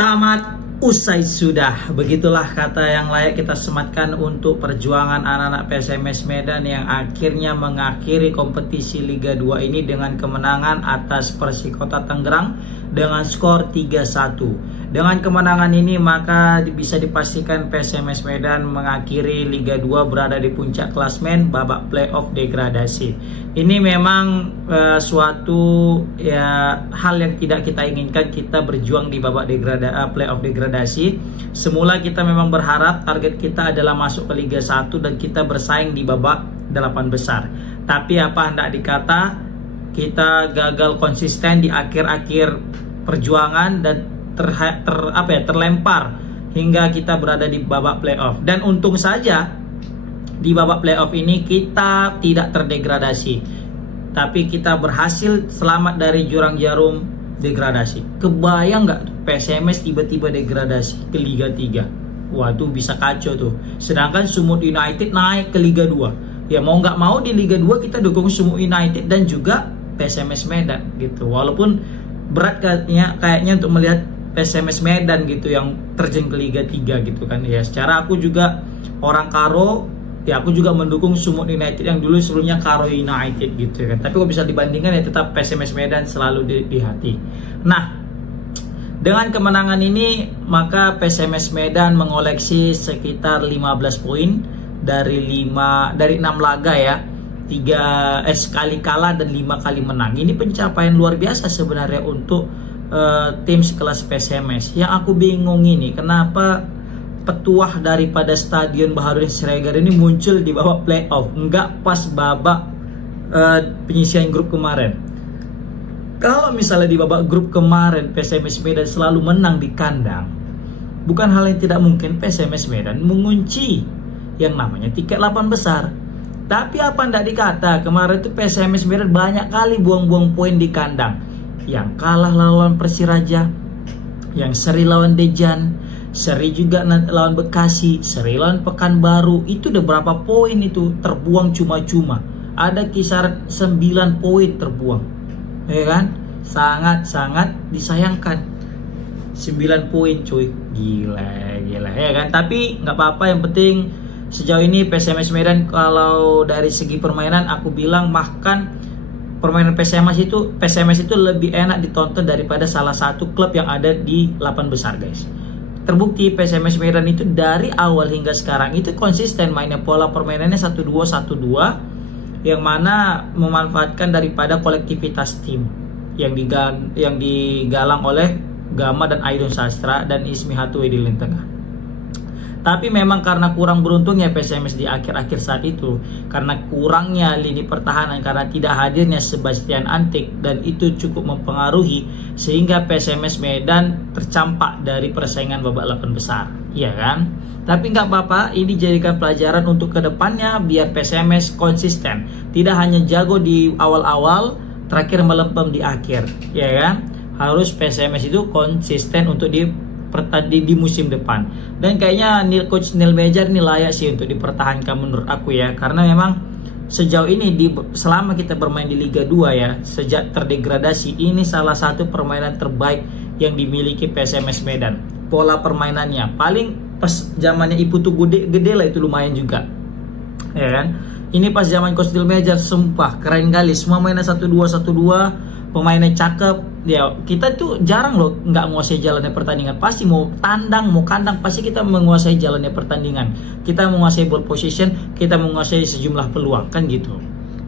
Tamat usai sudah. Begitulah kata yang layak kita sematkan untuk perjuangan anak-anak PSMS Medan yang akhirnya mengakhiri kompetisi Liga 2 ini dengan kemenangan atas Persikota Tangerang dengan skor 3-1. Dengan kemenangan ini maka bisa dipastikan PSMS Medan mengakhiri Liga 2 berada di puncak klasmen babak playoff degradasi. Ini memang suatu hal yang tidak kita inginkan. Kita berjuang di babak playoff degradasi. Semula kita memang berharap target kita adalah masuk ke Liga 1 dan kita bersaing di babak 8 besar. Tapi apa hendak dikata, kita gagal konsisten di akhir-akhir perjuangan dan terlempar hingga kita berada di babak playoff. Dan untung saja di babak playoff ini kita tidak terdegradasi, tapi kita berhasil selamat dari jurang jarum degradasi. Kebayang nggak PSMS tiba-tiba degradasi ke Liga 3? Waduh, bisa kacau tuh. Sedangkan Sumut United naik ke Liga 2. Ya mau nggak mau di Liga 2 kita dukung Sumut United dan juga PSMS Medan gitu. Walaupun berat kayaknya untuk melihat PSMS Medan gitu yang terjun ke Liga 3 gitu kan. Ya secara aku juga orang Karo, ya aku juga mendukung Sumut United yang dulu sebelumnya Karo United gitu kan. Tapi kalau bisa dibandingkan ya tetap PSMS Medan selalu di hati. Nah, dengan kemenangan ini maka PSMS Medan mengoleksi sekitar 15 poin dari 6 laga ya. 3 sekali kalah dan 5 kali menang. Ini pencapaian luar biasa sebenarnya untuk tim sekelas PSMS. Yang aku bingung ini, kenapa petuah daripada Stadion Baharudin Siregar ini muncul di babak playoff, enggak pas babak penyisihan grup kemarin. Kalau misalnya di babak grup kemarin PSMS Medan selalu menang di kandang, bukan hal yang tidak mungkin PSMS Medan mengunci yang namanya tiket 8 besar. Tapi apa ndak dikata, kemarin itu PSMS Medan banyak kali buang-buang poin di kandang. Yang kalah lawan Persiraja, yang seri lawan Dejan, seri juga lawan Bekasi, seri lawan Pekanbaru. Itu udah berapa poin itu terbuang cuma-cuma. Ada kisaran 9 poin terbuang. Ya kan? Sangat-sangat disayangkan. 9 poin cuy. Gila ya kan? Tapi nggak apa-apa, yang penting sejauh ini PSMS Medan kalau dari segi permainan aku bilang bahkan permainan PSMS itu lebih enak ditonton daripada salah satu klub yang ada di 8 besar guys. Terbukti PSMS Medan itu dari awal hingga sekarang itu konsisten mainnya, pola permainannya 1-2-1-2 yang mana memanfaatkan daripada kolektivitas tim yang digalang oleh Gama dan Aidon Sastra dan Ismi Hatui di lini tengah. Tapi memang karena kurang beruntungnya PSMS di akhir-akhir saat itu, karena kurangnya lini pertahanan, karena tidak hadirnya Sebastian Antik, dan itu cukup mempengaruhi sehingga PSMS Medan tercampak dari persaingan babak 8 besar, ya kan? Tapi nggak apa-apa, ini jadikan pelajaran untuk kedepannya biar PSMS konsisten, tidak hanya jago di awal-awal, terakhir melempem di akhir, ya kan? Harus PSMS itu konsisten untuk di musim depan. Dan kayaknya Coach Neil Mejar ini layak sih untuk dipertahankan menurut aku ya, karena memang sejauh ini selama kita bermain di Liga 2 ya, sejak terdegradasi, ini salah satu permainan terbaik yang dimiliki PSMS Medan. Pola permainannya paling pas zamannya Iputu gede lah, itu lumayan juga ya kan. Ini pas zaman Coach Neil Mejar, sumpah keren kali, semua mainnya 1-2-1-2, pemainnya cakep ya. Kita tuh jarang loh nggak menguasai jalannya pertandingan. Pasti mau tandang mau kandang pasti kita menguasai jalannya pertandingan. Kita menguasai ball position, kita menguasai sejumlah peluang kan gitu.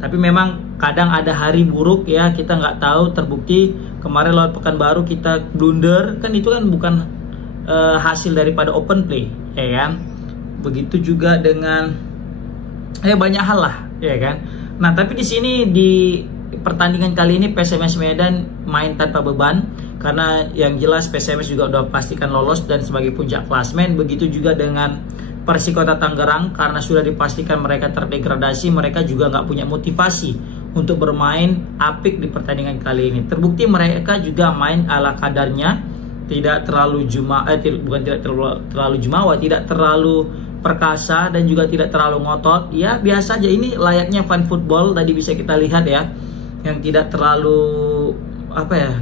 Tapi memang kadang ada hari buruk ya, kita nggak tahu. Terbukti kemarin lawan Pekanbaru kita blunder kan, itu kan bukan hasil daripada open play ya kan. Begitu juga dengan banyak hal lah ya kan. Nah tapi di sini di pertandingan kali ini PSMS Medan main tanpa beban, karena yang jelas PSMS juga udah pastikan lolos dan sebagai puncak klasmen. Begitu juga dengan Persikota Tangerang, karena sudah dipastikan mereka terdegradasi, mereka juga nggak punya motivasi untuk bermain apik di pertandingan kali ini. Terbukti mereka juga main ala kadarnya, tidak terlalu jumawa, tidak terlalu perkasa dan juga tidak terlalu ngotot. Ya biasa aja, ini layaknya fan football tadi bisa kita lihat ya, yang tidak terlalu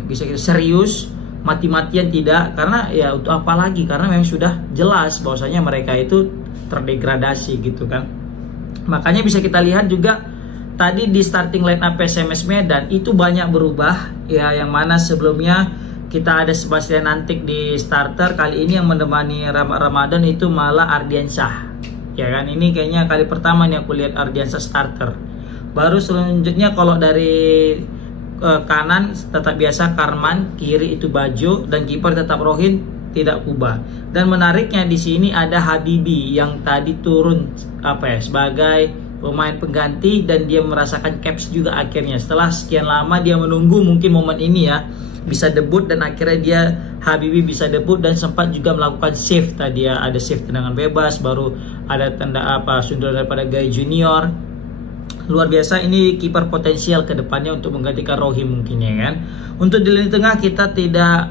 bisa kita serius, mati-matian tidak, karena ya untuk apa lagi, karena memang sudah jelas bahwasanya mereka itu terdegradasi gitu kan. Makanya bisa kita lihat juga tadi di starting line up PSMS Medan itu banyak berubah ya, yang mana sebelumnya kita ada Sebastian Antik di starter, kali ini yang menemani Ramadan itu malah Ardiansyah ya kan. Ini kayaknya kali pertama nih aku lihat Ardiansyah starter. Baru selanjutnya kalau dari kanan tetap biasa Karman, kiri itu Bajo, dan kiper tetap Rohin, tidak ubah. Dan menariknya di sini ada Habibi yang tadi turun sebagai pemain pengganti, dan dia merasakan caps juga akhirnya. Setelah sekian lama dia menunggu mungkin momen ini ya bisa debut, dan akhirnya dia Habibi bisa debut dan sempat juga melakukan save tadi ya, ada save tendangan bebas, baru ada tanda sundulan daripada Gai Junior. Luar biasa, ini kiper potensial ke depannya untuk menggantikan Rohim mungkin ya kan. Untuk di lini tengah kita tidak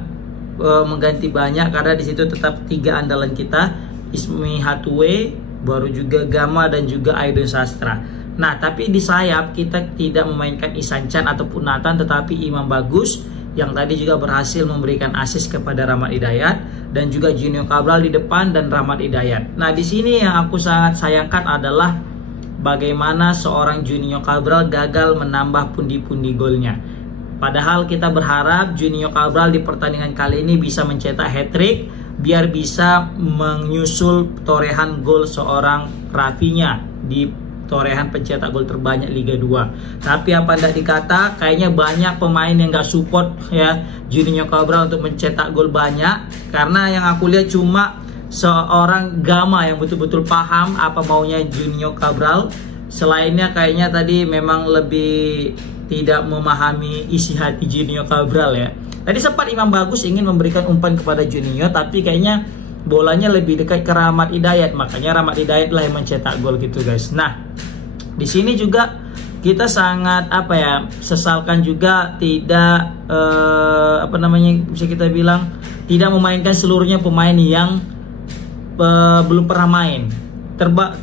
mengganti banyak karena di situ tetap 3 andalan kita, Ismi Hatue, baru juga Gama dan juga Aidon Sastra. Nah, tapi di sayap kita tidak memainkan Ihsan Chan ataupun Nathan, tetapi Imam Bagus yang tadi juga berhasil memberikan assist kepada Rahmat Hidayat, dan juga Junior Cabral di depan dan Rahmat Hidayat. Nah, di sini yang aku sangat sayangkan adalah bagaimana seorang Junior Cabral gagal menambah pundi-pundi golnya. Padahal kita berharap Junior Cabral di pertandingan kali ini bisa mencetak hat-trick biar bisa menyusul torehan gol seorang Rafinya di torehan pencetak gol terbanyak Liga 2. Tapi apa ndak dikata, kayaknya banyak pemain yang gak support ya Junior Cabral untuk mencetak gol banyak, karena yang aku lihat cuma seorang Gama yang betul-betul paham apa maunya Junior Cabral. Selainnya kayaknya tadi memang lebih tidak memahami isi hati Junior Cabral ya. Tadi sempat Imam Bagus ingin memberikan umpan kepada Junior, tapi kayaknya bolanya lebih dekat ke Rahmat Hidayat, makanya Rahmat Hidayat lah yang mencetak gol gitu guys. Nah, di sini juga kita sangat sesalkan juga tidak bisa kita bilang tidak memainkan seluruhnya pemain yang belum pernah main.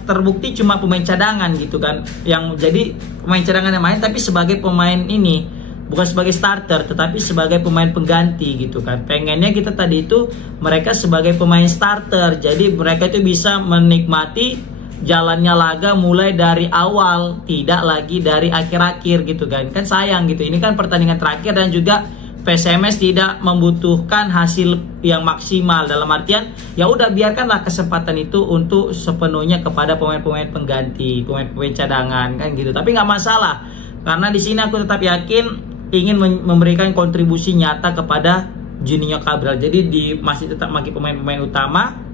Terbukti cuma pemain cadangan gitu kan, yang jadi pemain cadangan yang main tapi sebagai pemain ini bukan sebagai starter tetapi sebagai pemain pengganti gitu kan. Pengennya kita tadi itu mereka sebagai pemain starter, jadi mereka itu bisa menikmati jalannya laga mulai dari awal, tidak lagi dari akhir-akhir gitu kan. Kan sayang gitu, ini kan pertandingan terakhir dan juga PSMS tidak membutuhkan hasil yang maksimal, dalam artian ya udah biarkanlah kesempatan itu untuk sepenuhnya kepada pemain-pemain pengganti, pemain-pemain cadangan kan gitu. Tapi nggak masalah, karena di sini aku tetap yakin ingin memberikan kontribusi nyata kepada Junior Cabral. Jadi masih tetap pakai pemain-pemain utama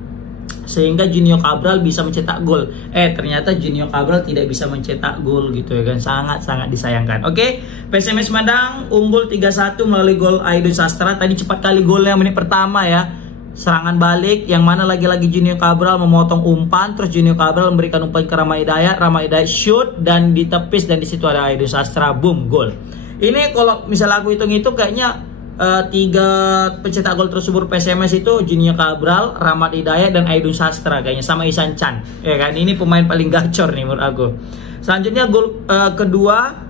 sehingga Junior Cabral bisa mencetak gol. Ternyata Junior Cabral tidak bisa mencetak gol gitu ya kan. Sangat-sangat disayangkan. Oke, PSMS Madang unggul 3-1 melalui gol Aidon Sastra. Tadi cepat kali golnya menit pertama ya. Serangan balik yang mana lagi-lagi Junior Cabral memotong umpan, terus Junior Cabral memberikan umpan ke Rahmat Hidayat. Rahmat Hidayat shoot dan ditepis, dan di situ ada Aidon Sastra, boom, gol. Ini kalau misalnya aku hitung-hitung kayaknya 3 pencetak gol tersebut PSMS itu Junior Cabral, Rahmat Hidayat dan Aidon Sastra kayaknya, sama Ihsan Chan ya kan. Ini pemain paling gacor nih menurut aku. Selanjutnya gol kedua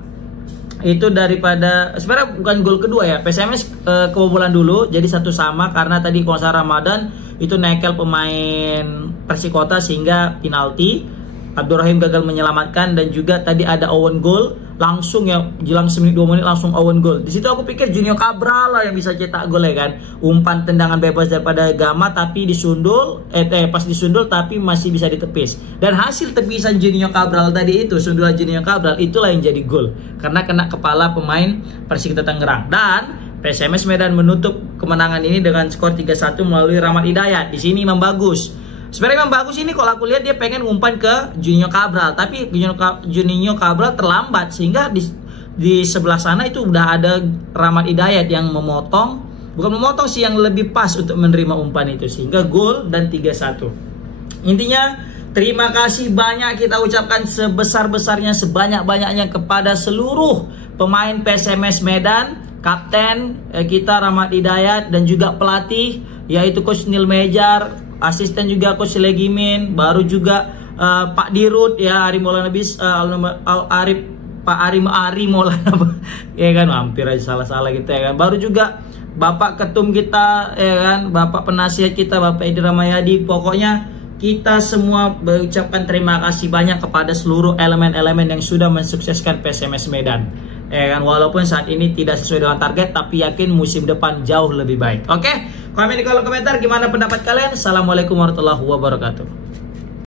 itu daripada, sebenarnya bukan gol kedua ya, PSMS kebobolan dulu jadi 1-1 karena tadi Konsa Ramadan itu nekel pemain Persikota sehingga penalti. Abdurrahim gagal menyelamatkan, dan juga tadi ada own goal langsung ya, jelang semenit 2 menit langsung own goal. Di situ aku pikir Junior Cabral lah yang bisa cetak gol ya kan. Umpan tendangan bebas daripada Gama tapi disundul, pas disundul tapi masih bisa ditepis. Dan hasil tepisan Junior Cabral tadi itu, sundulan Junior Cabral itulah yang jadi gol karena kena kepala pemain Persikota Tangerang. Dan PSMS Medan menutup kemenangan ini dengan skor 3-1 melalui Rahmat Hidayat. Di sini Imam Bagus. Sebenarnya Imam Bagus ini kalau aku lihat dia pengen ngumpan ke Junior Cabral, tapi Junior Cabral terlambat sehingga di sebelah sana itu udah ada Rahmat Hidayat yang memotong, bukan memotong sih, yang lebih pas untuk menerima umpan itu, sehingga gol dan 3-1. Intinya terima kasih banyak kita ucapkan sebesar-besarnya, sebanyak-banyaknya kepada seluruh pemain PSMS Medan, kapten kita Rahmat Hidayat dan juga pelatih yaitu Coach Nil Mejar, asisten juga Coach Legimin, baru juga Pak Dirut ya, Ari Maulana Ari Maulana ya kan, hampir aja salah-salah gitu ya kan. Baru juga Bapak ketum kita, ya kan, Bapak penasihat kita, Bapak Edi Ramayadi. Pokoknya kita semua mengucapkan terima kasih banyak kepada seluruh elemen-elemen yang sudah mensukseskan PSMS Medan. Ya kan, walaupun saat ini tidak sesuai dengan target, tapi yakin musim depan jauh lebih baik. Oke, komen di kolom komentar gimana pendapat kalian. Assalamualaikum warahmatullahi wabarakatuh.